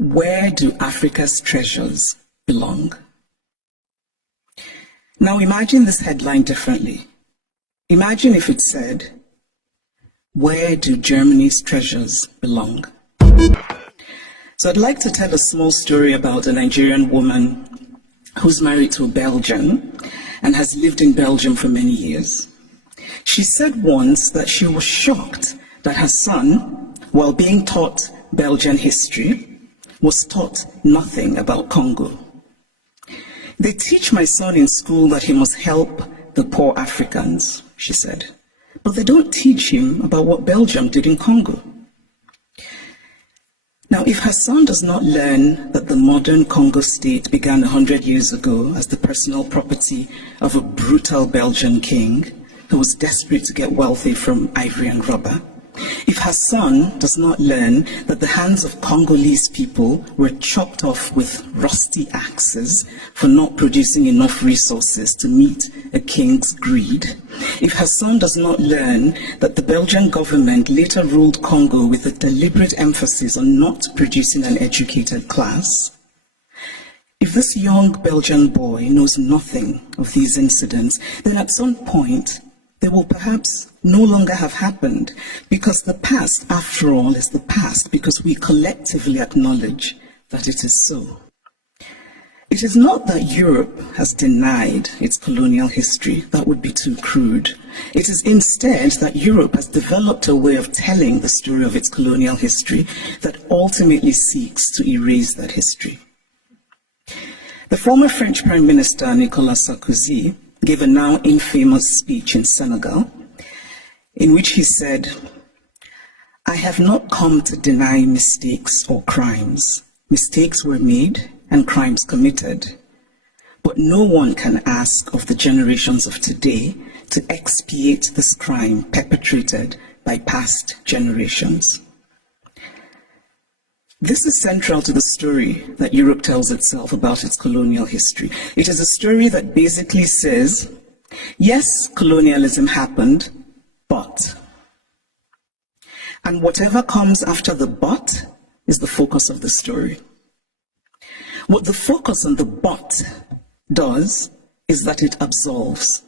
Where do Africa's treasures belong? Now imagine this headline differently. Imagine if it said, where do Germany's treasures belong? So I'd like to tell a small story about a Nigerian woman who's married to a Belgian and has lived in Belgium for many years. She said once that she was shocked that her son, while being taught Belgian history, was taught nothing about Congo. They teach my son in school that he must help the poor Africans, she said, but they don't teach him about what Belgium did in Congo. Now, if her son does not learn that the modern Congo state began 100 years ago as the personal property of a brutal Belgian king who was desperate to get wealthy from ivory and rubber, if her son does not learn that the hands of Congolese people were chopped off with rusty axes for not producing enough resources to meet a king's greed, if her son does not learn that the Belgian government later ruled Congo with a deliberate emphasis on not producing an educated class, if this young Belgian boy knows nothing of these incidents, then at some point they will perhaps no longer have happened, because the past, after all, is the past because we collectively acknowledge that it is so. It is not that Europe has denied its colonial history. That would be too crude. It is instead that Europe has developed a way of telling the story of its colonial history that ultimately seeks to erase that history. The former French Prime Minister, Nicolas Sarkozy, gave a now infamous speech in Senegal, in which he said, "I have not come to deny mistakes or crimes. Mistakes were made and crimes committed. But no one can ask of the generations of today to expiate this crime perpetrated by past generations." This is central to the story that Europe tells itself about its colonial history. It is a story that basically says, yes, colonialism happened, but. And whatever comes after the but is the focus of the story. What the focus on the but does is that it absolves.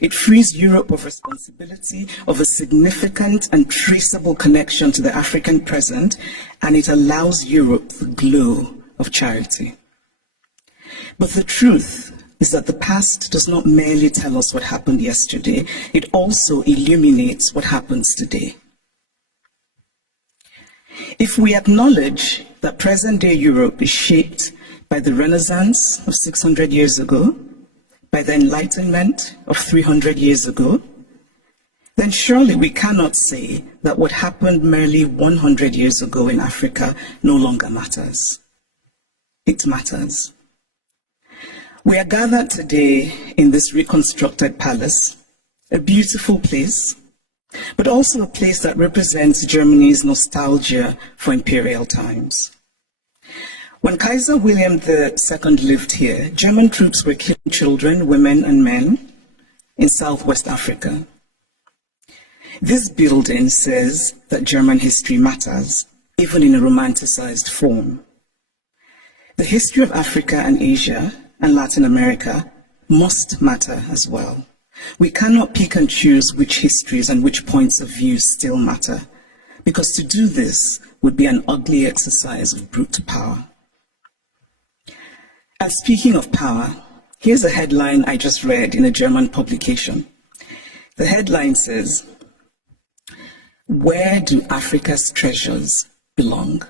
It frees Europe of responsibility of a significant and traceable connection to the African present, and it allows Europe the glow of charity. But the truth is that the past does not merely tell us what happened yesterday, it also illuminates what happens today. If we acknowledge that present-day Europe is shaped by the Renaissance of 600 years ago, by the Enlightenment of 300 years ago, then surely we cannot say that what happened merely 100 years ago in Africa no longer matters. It matters. We are gathered today in this reconstructed palace, a beautiful place, but also a place that represents Germany's nostalgia for imperial times. When Kaiser William II lived here, German troops were killing children, women, and men in Southwest Africa. This building says that German history matters, even in a romanticized form. The history of Africa and Asia and Latin America must matter as well. We cannot pick and choose which histories and which points of view still matter, because to do this would be an ugly exercise of brute power. And speaking of power, here's a headline I just read in a German publication. The headline says, "Where do Africa's treasures belong?"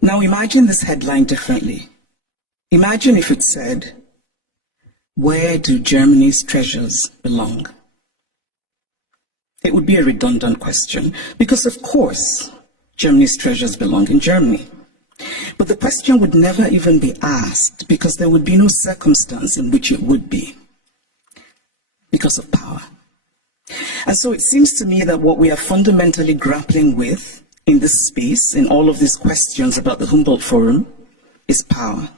Now imagine this headline differently. Imagine if it said, "Where do Germany's treasures belong?" It would be a redundant question, because of course, Germany's treasures belong in Germany. But the question would never even be asked, because there would be no circumstance in which it would be, because of power. And so it seems to me that what we are fundamentally grappling with in this space, in all of these questions about the Humboldt Forum, is power.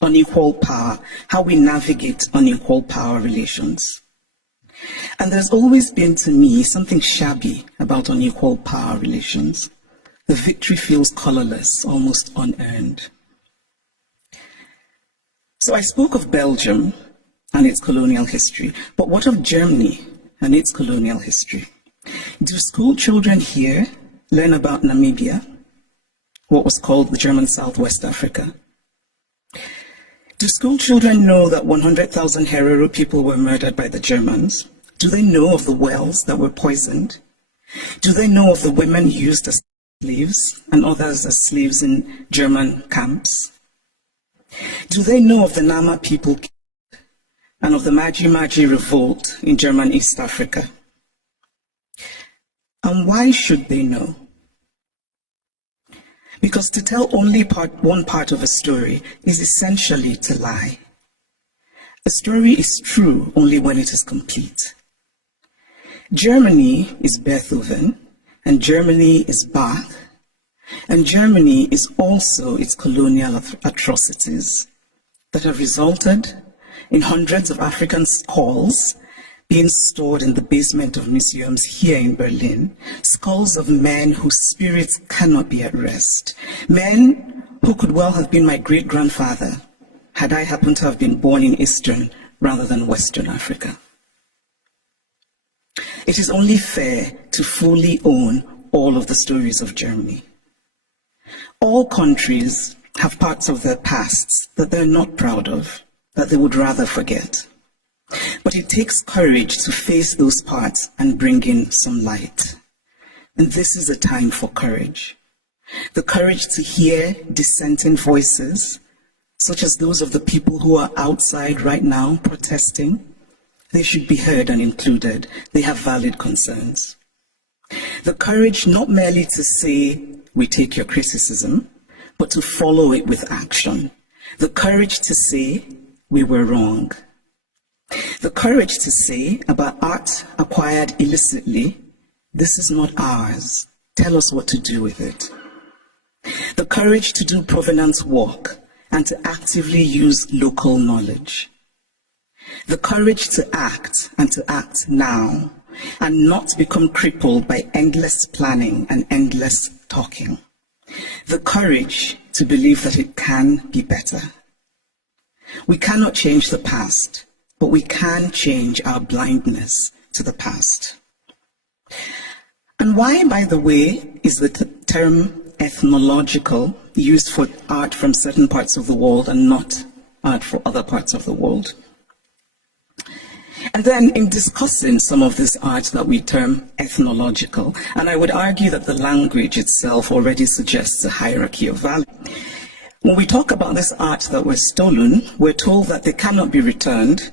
Unequal power, how we navigate unequal power relations. And there's always been, to me, something shabby about unequal power relations. the victory feels colorless, almost unearned. So I spoke of Belgium and its colonial history, but what of Germany and its colonial history? Do school children here learn about Namibia, what was called the German Southwest Africa? Do school children know that 100,000 Herero people were murdered by the Germans? Do they know of the wells that were poisoned? Do they know of the women used as slaves and others as slaves in German camps? Do they know of the Nama people and of the Maji Maji revolt in German East Africa? And why should they know? Because to tell only one part of a story is essentially to lie. A story is true only when it is complete. Germany is Beethoven, and Germany is Bach, and Germany is also its colonial atrocities that have resulted in hundreds of African skulls being stored in the basement of museums here in Berlin, skulls of men whose spirits cannot be at rest, men who could well have been my great-grandfather had I happened to have been born in Eastern rather than Western Africa. It is only fair to fully own all of the stories of Germany. All countries have parts of their pasts that they're not proud of, that they would rather forget. But it takes courage to face those parts and bring in some light. And this is a time for courage. The courage to hear dissenting voices, such as those of the people who are outside right now protesting. They should be heard and included. They have valid concerns. The courage not merely to say, we take your criticism, but to follow it with action. The courage to say, we were wrong. The courage to say about art acquired illicitly, this is not ours. Tell us what to do with it. The courage to do provenance work and to actively use local knowledge. The courage to act and to act now and not become crippled by endless planning and endless talking. The courage to believe that it can be better. We cannot change the past, but we can change our blindness to the past. And why, by the way, is the term ethnological used for art from certain parts of the world and not art for other parts of the world? And then in discussing some of this art that we term ethnological, and I would argue that the language itself already suggests a hierarchy of value. When we talk about this art that was stolen, we're told that they cannot be returned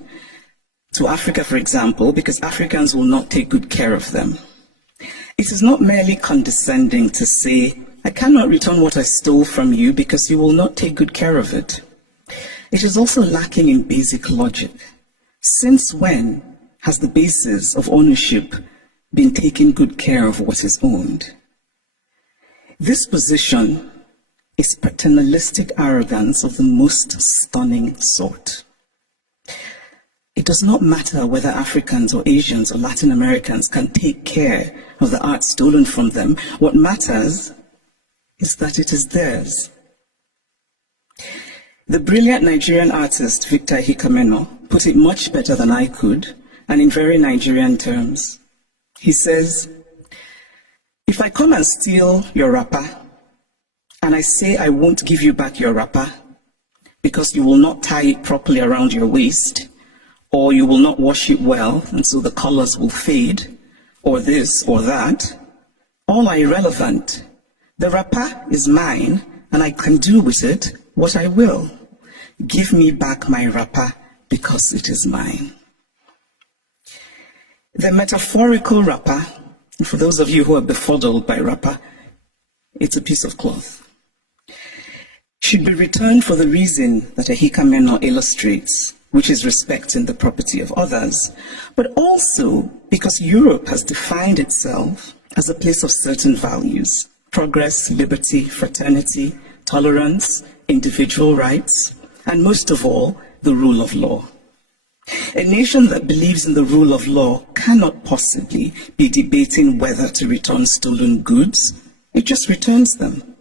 to Africa, for example, because Africans will not take good care of them. It is not merely condescending to say, I cannot return what I stole from you because you will not take good care of it. It is also lacking in basic logic. Since when has the basis of ownership been taking good care of what is owned? This position is paternalistic arrogance of the most stunning sort. It does not matter whether Africans or Asians or Latin Americans can take care of the art stolen from them. What matters is that it is theirs. The brilliant Nigerian artist Victor Hikameno put it much better than I could, and in very Nigerian terms. He says, if I come and steal your wrapper, and I say I won't give you back your wrapper because you will not tie it properly around your waist, or you will not wash it well, and so the colors will fade, or this or that, all are irrelevant. The wrapper is mine, and I can do with it what I will. Give me back my wrapper because it is mine. The metaphorical wrapper, for those of you who are befuddled by wrapper, it's a piece of cloth, should be returned for the reason that Hikameno illustrates, which is respecting the property of others, but also because Europe has defined itself as a place of certain values: progress, liberty, fraternity, tolerance, individual rights, and most of all, the rule of law. A nation that believes in the rule of law cannot possibly be debating whether to return stolen goods, It just returns them.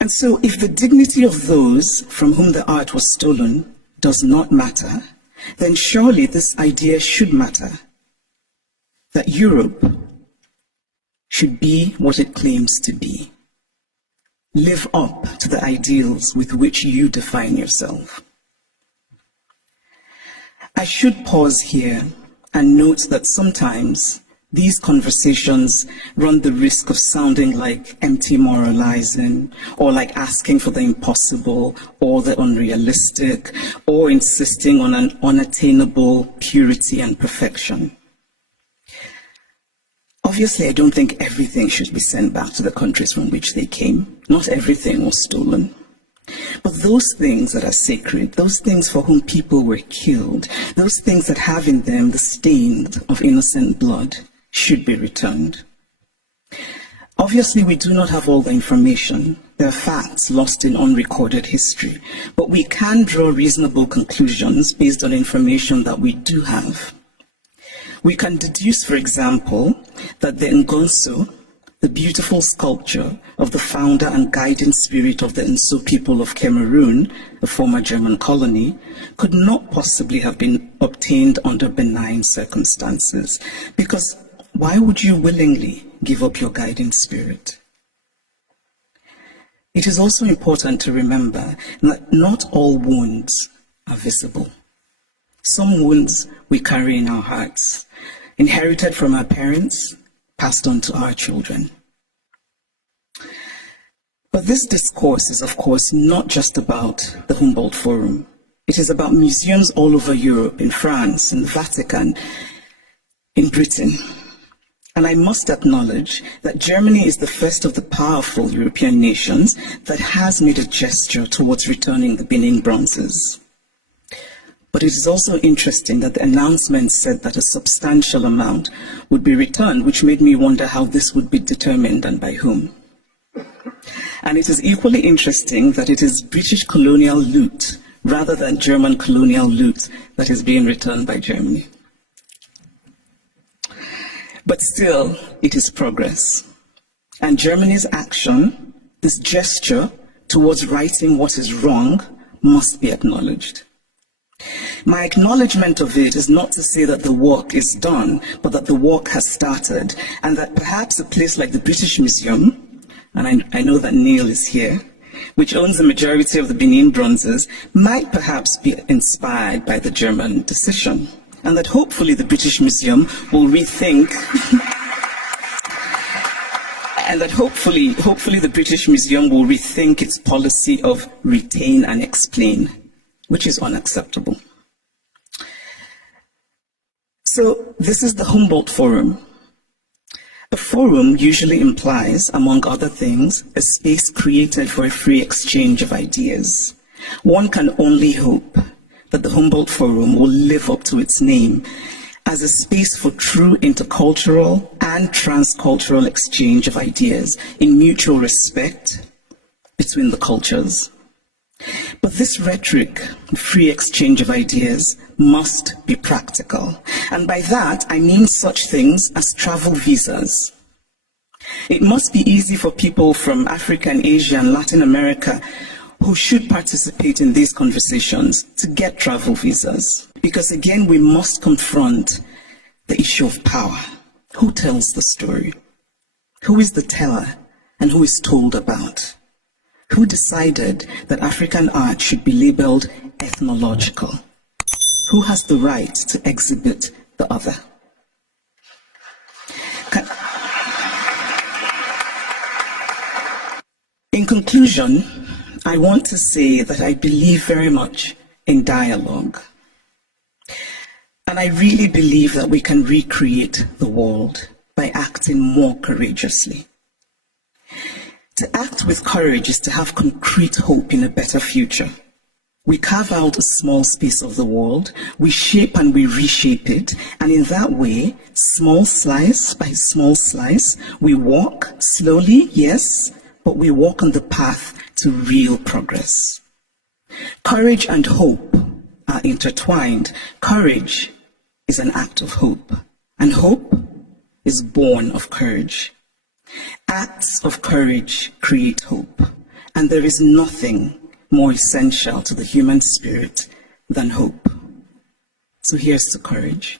And so if the dignity of those from whom the art was stolen does not matter, then surely this idea should matter, that Europe should be what it claims to be. Live up to the ideals with which you define yourself. I should pause here and note that sometimes these conversations run the risk of sounding like empty moralizing, or like asking for the impossible or the unrealistic, or insisting on an unattainable purity and perfection. Obviously, I don't think everything should be sent back to the countries from which they came. Not everything was stolen. But those things that are sacred, those things for whom people were killed, those things that have in them the stain of innocent blood, should be returned. Obviously, we do not have all the information. There are facts lost in unrecorded history, but we can draw reasonable conclusions based on information that we do have. We can deduce, for example, that the Ngonso, the beautiful sculpture of the founder and guiding spirit of the Nso people of Cameroon, a former German colony, could not possibly have been obtained under benign circumstances, because why would you willingly give up your guiding spirit? It is also important to remember that not all wounds are visible. Some wounds we carry in our hearts, inherited from our parents, passed on to our children. But this discourse is, of course, not just about the Humboldt Forum. It is about museums all over Europe, in France, in the Vatican, in Britain. And I must acknowledge that Germany is the first of the powerful European nations that has made a gesture towards returning the Benin bronzes. But it is also interesting that the announcement said that a substantial amount would be returned, which made me wonder how this would be determined and by whom. And it is equally interesting that it is British colonial loot rather than German colonial loot that is being returned by Germany. But still, it is progress. And Germany's action, this gesture towards righting what is wrong, must be acknowledged. My acknowledgement of it is not to say that the work is done, but that the work has started, and that perhaps a place like the British Museum, and I know that Neil is here, which owns the majority of the Benin bronzes, might perhaps be inspired by the German decision, and that hopefully the British Museum will rethink and that hopefully the British Museum will rethink its policy of retain and explain, which is unacceptable. So this is the Humboldt Forum. A forum usually implies, among other things, a space created for a free exchange of ideas. One can only hope that the Humboldt Forum will live up to its name as a space for true intercultural and transcultural exchange of ideas in mutual respect between the cultures. But this rhetoric, free exchange of ideas, must be practical. And by that, I mean such things as travel visas. It must be easy for people from Africa and Asia and Latin America who should participate in these conversations to get travel visas. Because again, we must confront the issue of power. Who tells the story? Who is the teller and who is told about? Who decided that African art should be labeled ethnological? Who has the right to exhibit the other? In conclusion, I want to say that I believe very much in dialogue. And I really believe that we can recreate the world by acting more courageously. To act with courage is to have concrete hope in a better future. We carve out a small space of the world, we shape and we reshape it, and in that way, small slice by small slice, we walk slowly, yes, but we walk on the path to real progress. Courage and hope are intertwined. Courage is an act of hope, and hope is born of courage. Acts of courage create hope, and there is nothing more essential to the human spirit than hope. So here's to courage.